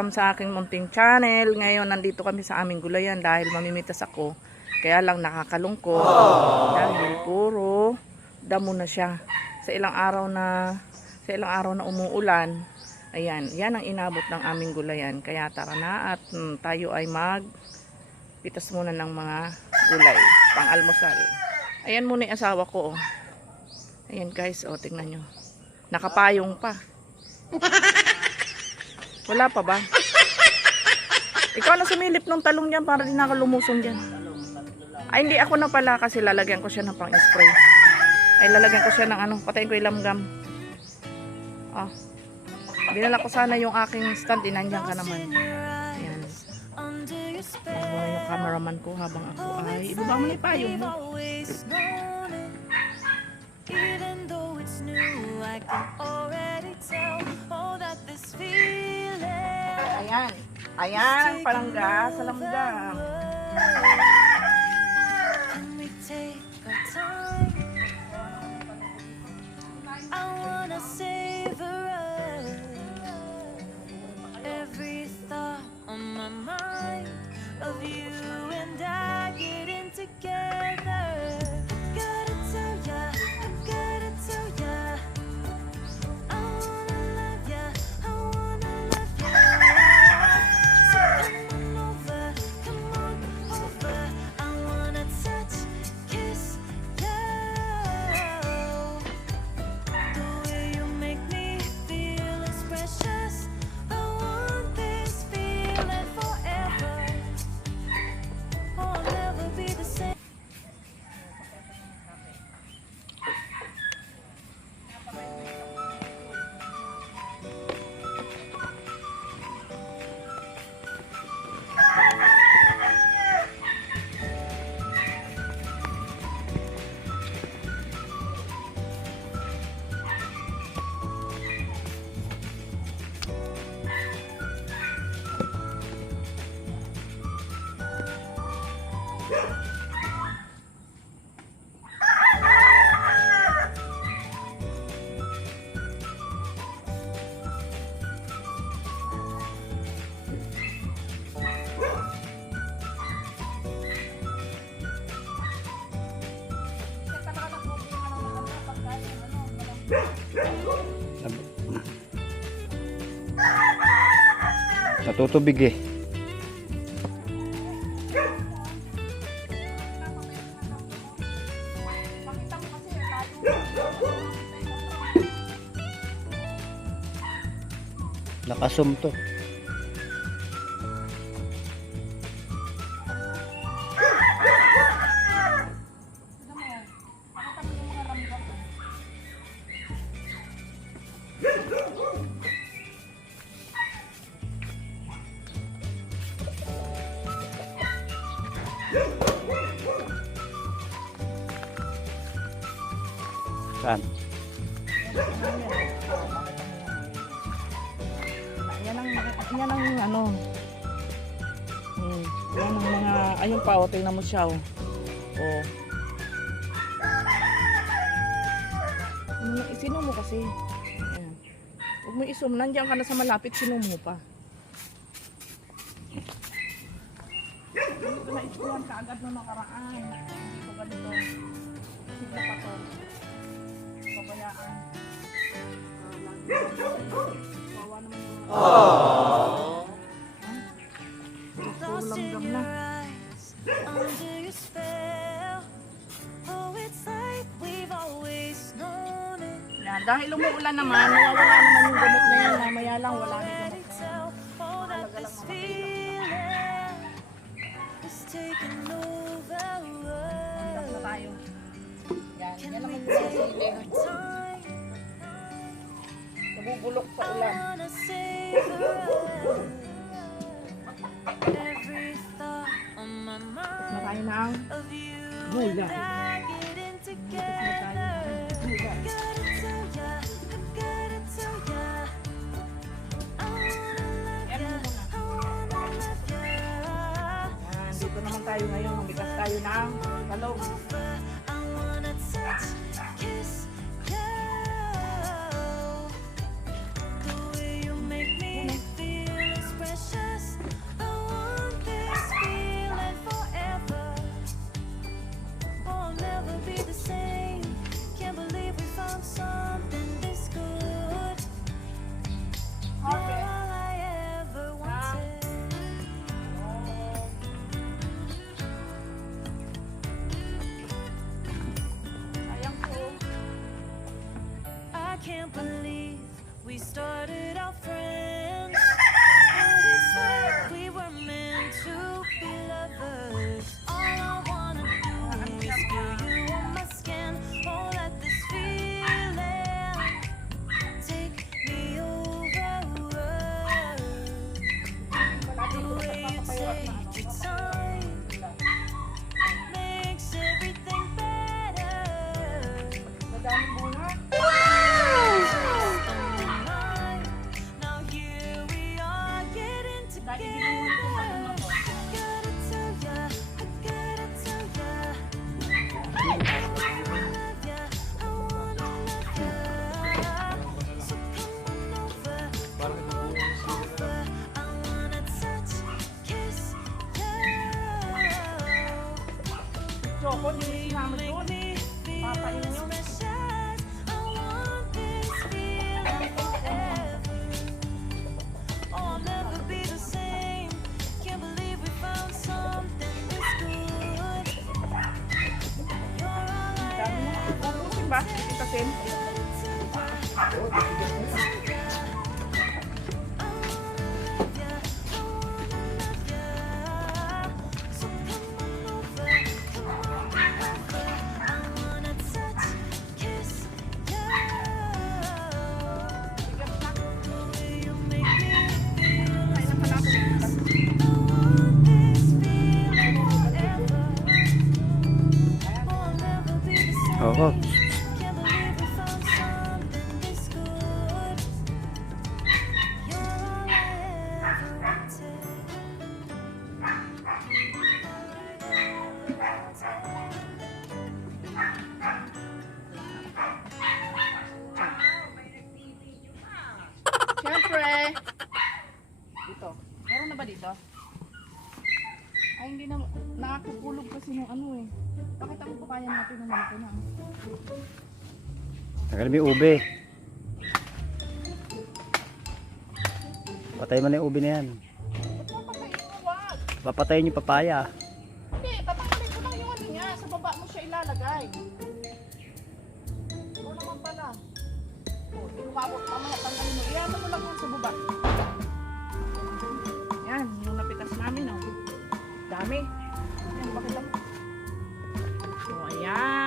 welcome sa aking munting channel. Ngayon nandito kami sa aming gulayan dahil mamimitas ako. Kaya lang nakakalungkot dahil puro damo na siya. Sa ilang araw na umuulan, ayan, yan ang inabot ng aming gulayan. Kaya tara na at tayo ay magpitas muna ng mga gulay pang almusal. Ayan muna yung asawa ko. Ayan guys, tingnan nyo. Nakapayong pa. Wala pa ba? Ikaw na sumilip ng talong dyan para di nakalumusong dyan. Ay, hindi ako na pala kasi lalagyan ko siya ng pang-spray. Ay, lalagyan ko siya ng ano, patayin ko yung lamgam. Dinala ko sana yung aking stand, nandiyan ka naman. Ayan. Ayan mo yung cameraman ko habang ako ay ibaba mo na yung payong mo. Ayan. Ayan ang palangga sa lamgam. Every thought on my mind of you and I getting together. Gotta tell ya, I gotta tell ya, I wanna love ya, I wanna love ya. So come on over, I wanna touch, kiss you. The way you make me feel is precious. I want this feeling forever. I'll never be the same. Natutubig eh. Nakasum to. Saan? Yan ang ano. Yan ang mga, ayun pa, tingnan mo siya. Sino mo kasi? Ayan. Huwag mo isum, nandiyan ka na sa malapit, sino mo pa? Hindi ko na-explain kaagad na nakaraan. Hindi ko ganito. Hindi pa to. Pabayaan. Kawa naman yung... Lost in your eyes, under your spell. Oh, it's like we've always known it. Yan, dahil umuulan naman, nawawala naman yung gamot na yan. Mamaya lang, wala na yung gamot. Oh, that this feeling is taking over. Tapos na tayo. Yan, yan Can naman we yung take siling. our time? Nabubulok sa I ulan. wanna savor every thought on my Na mind tayo ng of you gulay. and I getting Tapos na tayo together. ng gulay. Gotta tell ya, I gotta tell ya, I wanna love Yan ya, muna. I wanna love ya. Yan, dito naman tayo ngayon. Mabigas tayo ng talong. I wanna touch, kiss you. The way you make me feel is precious. Choco, di sinama doon. Papain nyo. Dami na. Pupusin ba? Itasin. Oo. Siyempre. Dito. Meron na ba dito? Ay, hindi na. Nakakapulog kasi ng ano eh. Bakit ang papaya natin ng malaki na? Tagal may ube. Patay mo na yung ube na yan. Ba't mapatayin mo? Wag! Papatayin yung papaya. Hindi, tatanggalin ko lang yung ano niya. Sa baba mo siya ilalagay. Oo naman pala. O, di lumabot. Mamaya tanggalin mo. Iyan mo lang sa baba. Yan, yung napitas namin oh. Dami. Yan, bakit lang? So, ayan.